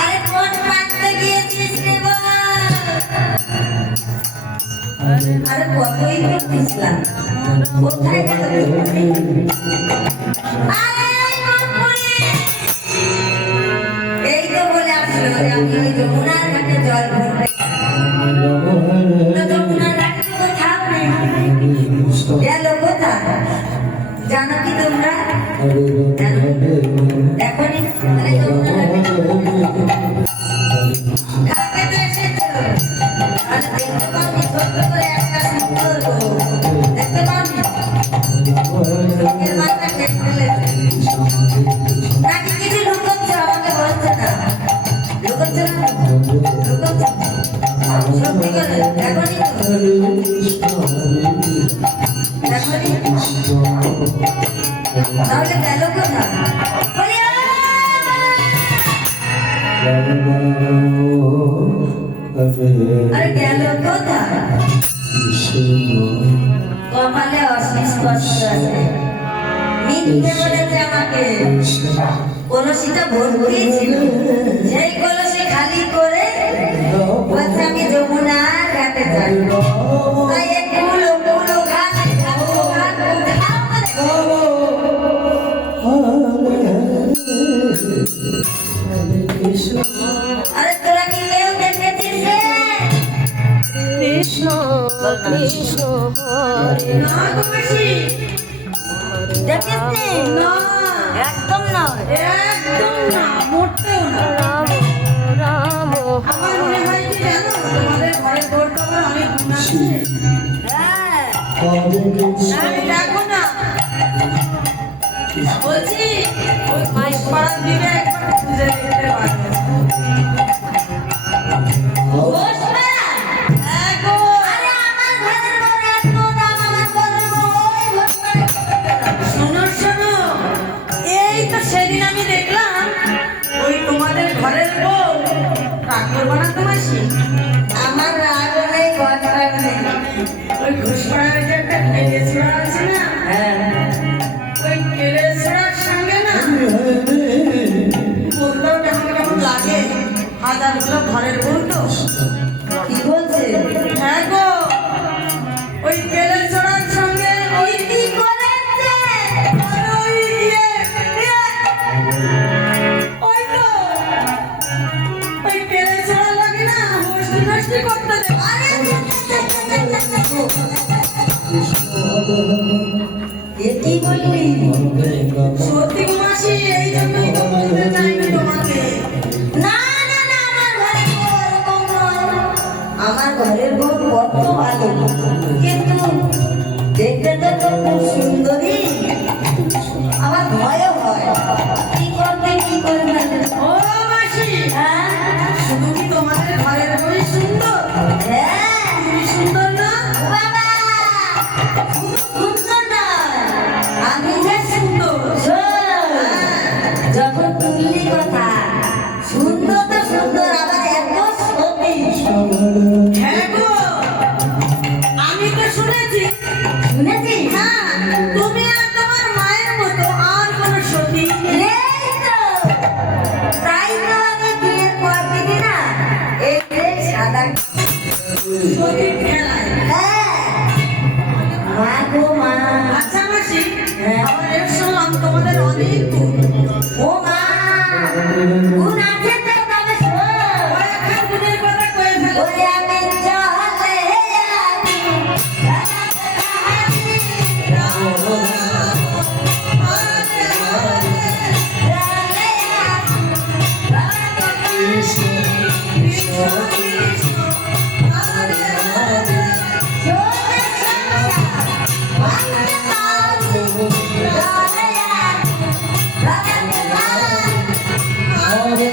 আরে কোন মানতে গিয়েছিস রে বাবা? আরে কতই তো পিছলাম, কোথায় গেল? এই তো বলে আসলো যে আমি ওই যমুনার ঘাটে জল ভরতে। যমুনার ঘাটে তো কোথাও নেই, গেল কোথায় জানো কি তোমরা? দেখো নি তাহলে গেল কোথায়? আরে গেল কোথায়? কপালে অশেষ কষ্ট আছে, মিথ্যে বলেছে আমাকে। কলসিটা ভর্তি ছিল, সেই কলসি খালি করে বলছে আমি যমুনার ঘাটে যাই। তাই একটু লোকগুলো ঘাট আরে তোরা কি কেউ দেখেছিস রে? কৃষ্ণ কৃষ্ণ হরে দেখেছিস না? একদম না, একদম না, মোটেও না। রাম রাম আমার মনে হয় কি জানো, তোমাদের ঘরের দৌড়টা আমার অনেক গুণ আছে। হ্যাঁ আমি দেখো না বলছি, ওই মাইক পাড়ার দিকে একবার খুঁজে দেখতে পারবে। শোনো শোনো, এই তো সেদিন আমি দেখলাম ওই তোমাদের ঘরের বউ রাগ করবো না তোমার সে? আমার রাগ নেই, কথা নেই। ওই ঘুষপাড়ার যে একটা কেলেছড়া আছে না, ওই কেলেছড়ার সঙ্গে না বলতেও কেমন কেমন লাগে। হাজারগুলো ঘরের বউ তো। কি বলছে? হ্যাঁ গো, ওই কেলেছড়ার সঙ্গে ওই কি করেছে? আর ওই ওই তো ওই কেলেছড়া লাগে না, হোস্টি নষ্টি করতে দেয়। কি বললি? সত্যি গো মাসি, এই জন্যই তো বলতে চাইনি তোমাকে। না না না, আমার ঘরের বউ এরকম নয়। আমার ঘরের বউ কত ভালো, কিন্তু দেখতে তো খুব সুন্দরী। আমার ভয়ও হয়, কি করবে কি করবে। ও মাসি, হ্যাঁ শুধু কি তোমাদের ঘরের বউ সুন্দর? হ্যাঁ তুমি সুন্দর না বাবা? সুন্দর না, আমি যে সুন্দর। যখন তুললি কথা, সুন্দর তো সুন্দর, আবার এত সতী। হ্যাঁ গো, আমি তো শুনেছি। শুনেছি? হ্যাঁ, তুমি আর তোমার মায়ের মতো আর কোনো সতী নেই তো। তাই তো আমি বিয়ের পর থেকে না এই যে সাদা সতীর খেলায়। হ্যাঁ মা গো মা। আচ্ছা মাসি, আমার এর শুনলাম তোমাদের অনেক গুণ। ও মা, গুণ আছে তো, তবে শোন। ওই একটা গুণের কথা কয়ে ফেলো। ওই আমি চলে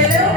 এলেও